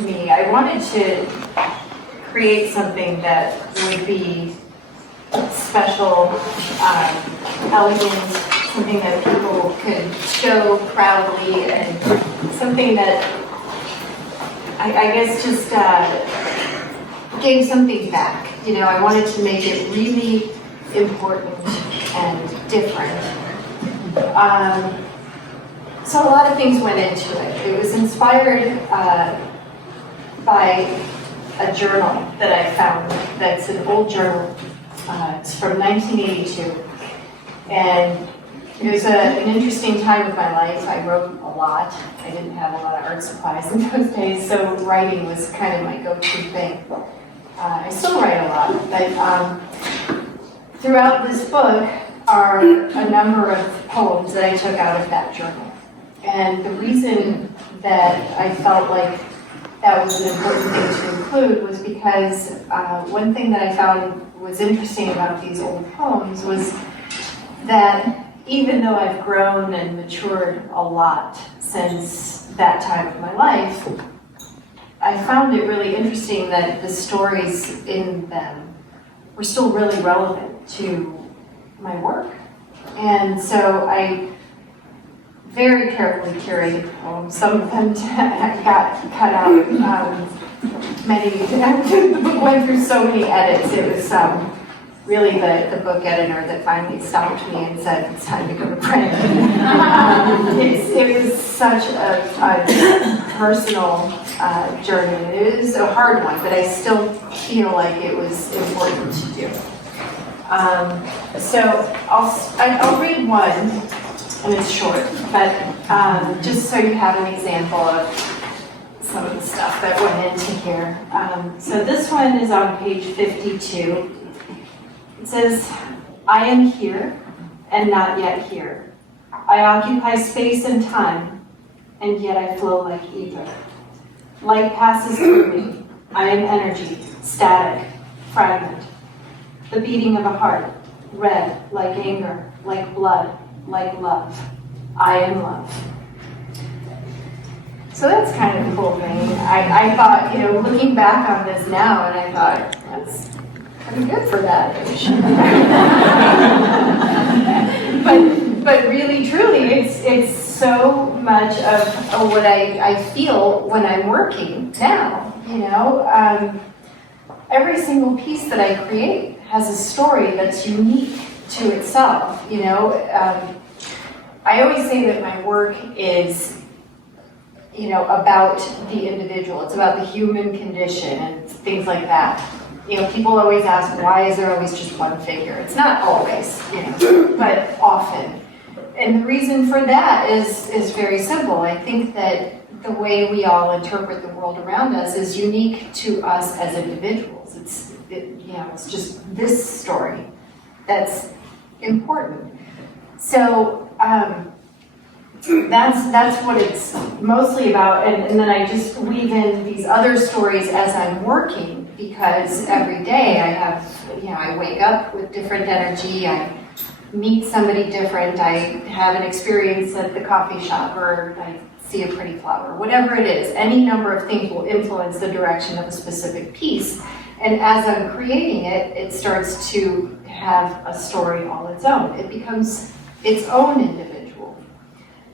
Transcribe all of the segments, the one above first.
to me. I wanted to create something that would be special, elegant, something that people could show proudly, and something that I guess just gave something back. You know, I wanted to make it really important and different. So a lot of things went into it. It was inspired by a journal that I found that's an old journal. It's from 1982. And it was an interesting time of my life. I wrote a lot. I didn't have a lot of art supplies in those days, so writing was kind of my go-to thing. I still write a lot, but throughout this book are a number of poems that I took out of that journal. And the reason that I felt like that was an important thing to include was because one thing that I found was interesting about these old poems was that even though I've grown and matured a lot since that time of my life, I found it really interesting that the stories in them were still really relevant to my work. And so I very carefully curated the poems. Some of them got cut out. The book went through so many edits. It was really the book editor that finally stopped me and said, it's time to go to print. It was such a personal journey. It was a hard one, but I still feel like it was important to do. So I'll read one, and it's short, but just so you have an example of some of the stuff that went into here. So this one is on page 52. It says, I am here and not yet here. I occupy space and time, and yet I flow like ether. Light passes through me. I am energy, static, fragment. The beating of a heart, red like anger, like blood, like love. I am love. So that's kind of a cool thing. I thought, you know, looking back on this now, and I thought, that's pretty good for that age. but really, truly, it's so much of what I feel when I'm working now, you know. Every single piece that I create has a story that's unique to itself, you know. I always say that my work is, you know, about the individual. It's about the human condition and things like that. You know, people always ask, why is there always just one figure? It's not always, you know, but often. And the reason for that is very simple. I think that the way we all interpret the world around us is unique to us as individuals. It's just this story that's important. So that's what it's mostly about, and then I just weave in these other stories as I'm working, because every day I wake up with different energy, I meet somebody different, I have an experience at the coffee shop, or I see a pretty flower, whatever it is. Any number of things will influence the direction of a specific piece. And as I'm creating it, it starts to have a story all its own. It becomes its own individual.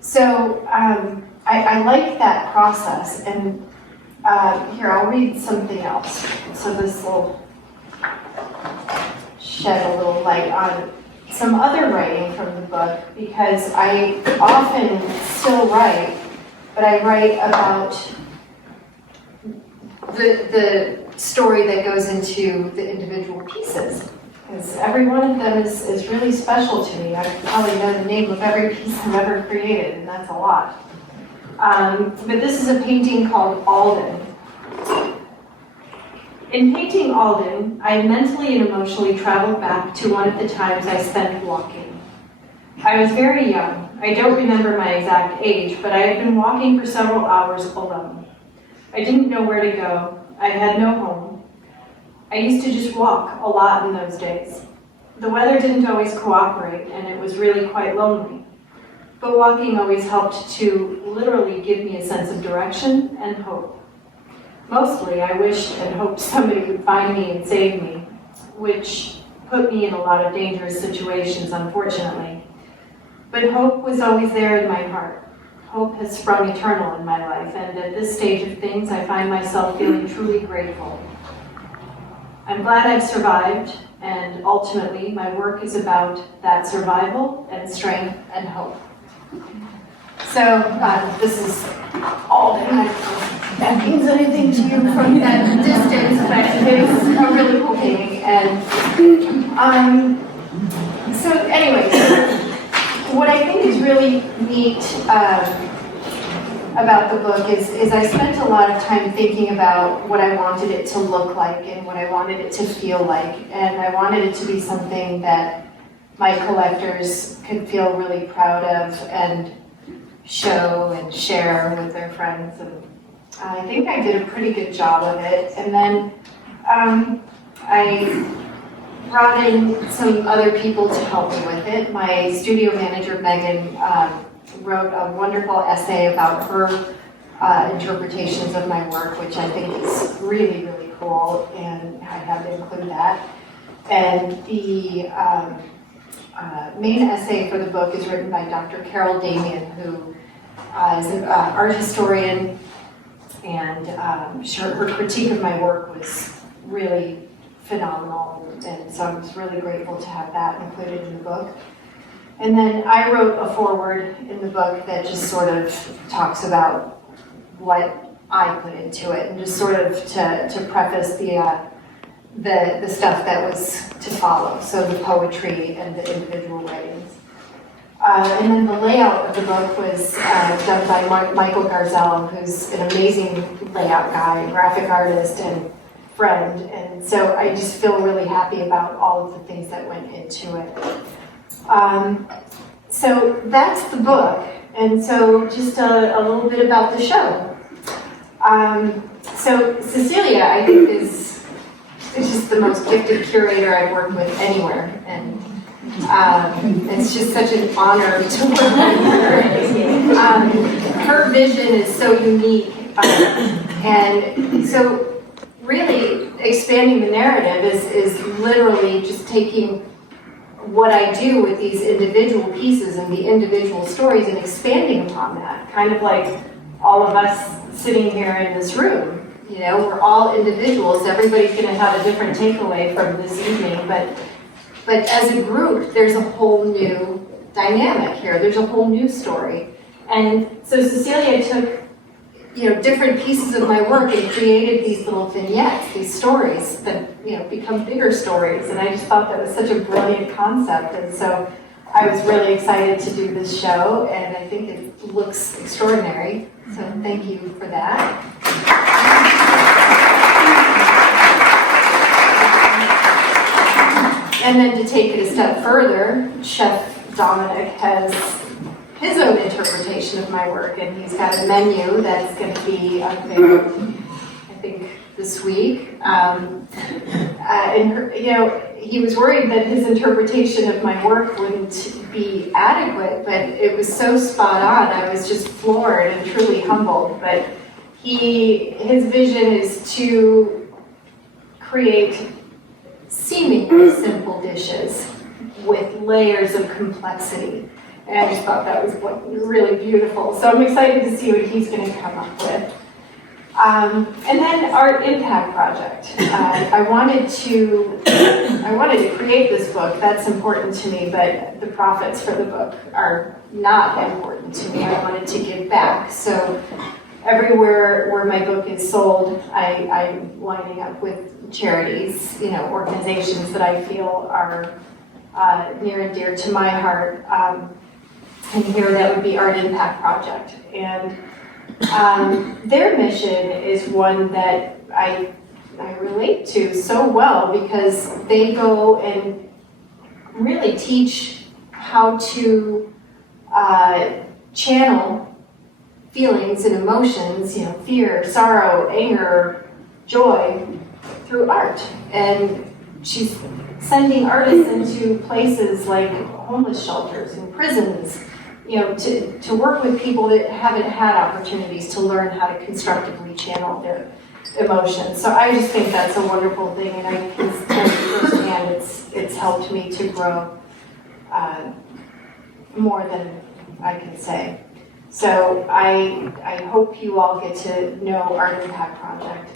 So I like that process. And here, I'll read something else. So this will shed a little light on some other writing from the book, because I often still write, but I write about the story that goes into the individual pieces. Because every one of them is really special to me. I probably know the name of every piece I've ever created, and that's a lot. But this is a painting called Alden. In painting Alden, I mentally and emotionally traveled back to one of the times I spent walking. I was very young. I don't remember my exact age, but I had been walking for several hours alone. I didn't know where to go. I had no home. I used to just walk a lot in those days. The weather didn't always cooperate, and it was really quite lonely. But walking always helped to literally give me a sense of direction and hope. mostly I wished and hoped somebody would find me and save me, which put me in a lot of dangerous situations, unfortunately. But hope was always there in my heart. Hope has sprung eternal in my life, and at this stage of things, I find myself feeling truly grateful. I'm glad I've survived, and ultimately, my work is about that survival and strength and hope. So, this is all that means anything to you from that distance, but it's a really cool painting. And so anyway, what I think is really neat about the book is I spent a lot of time thinking about what I wanted it to look like and what I wanted it to feel like. And I wanted it to be something that my collectors could feel really proud of and show and share with their friends. And I think I did a pretty good job of it. And then I brought in some other people to help me with it. My studio manager, Megan, wrote a wonderful essay about her interpretations of my work, which I think is really, really cool, and I had to include that. And the main essay for the book is written by Dr. Carol Damian, who is an art historian, and her critique of my work was really phenomenal, and so I was really grateful to have that included in the book. And then I wrote a foreword in the book that just sort of talks about what I put into it, and just sort of to preface the stuff that was to follow, so the poetry and the individual writings. And then the layout of the book was done by Michael Garzello, who's an amazing layout guy, graphic artist, and friend. And so I just feel really happy about all of the things that went into it. So that's the book. And so just a little bit about the show. So Cecilia, I think, is just the most gifted curator I've worked with anywhere. And it's just such an honor to work with her. Her vision is so unique. And so really expanding the narrative is literally just taking what I do with these individual pieces and the individual stories and expanding upon that. Kind of like all of us sitting here in this room. You know, we're all individuals. Everybody's going to have a different takeaway from this evening, but as a group, there's a whole new dynamic here. There's a whole new story. And so Cecilia took, different pieces of my work and created these little vignettes, these stories that, become bigger stories. And I just thought that was such a brilliant concept. And so I was really excited to do this show, and I think it looks extraordinary. So thank you for that. And then to take it a step further, Chef Dominic has his own interpretation of my work, and he's got a menu that is going to be unveiled, I think, this week. He was worried that his interpretation of my work wouldn't be adequate, but it was so spot on. I was just floored and truly humbled. But his vision is to create seemingly simple dishes with layers of complexity. And I just thought that was really beautiful. So I'm excited to see what he's going to come up with. And then Art Impact Project. I wanted to create this book. That's important to me, but the profits for the book are not important to me. I wanted to give back. So everywhere where my book is sold, I'm lining up with charities, organizations that I feel are near and dear to my heart. And here that would be Art Impact Project. And their mission is one that I relate to so well, because they go and really teach how to channel feelings and emotions, fear, sorrow, anger, joy, through art. And she's sending artists into places like homeless shelters and prisons, to work with people that haven't had opportunities to learn how to constructively channel emotions. So I just think that's a wonderful thing, and I can tell you firsthand it's helped me to grow more than I can say. So I hope you all get to know Art Impact Project.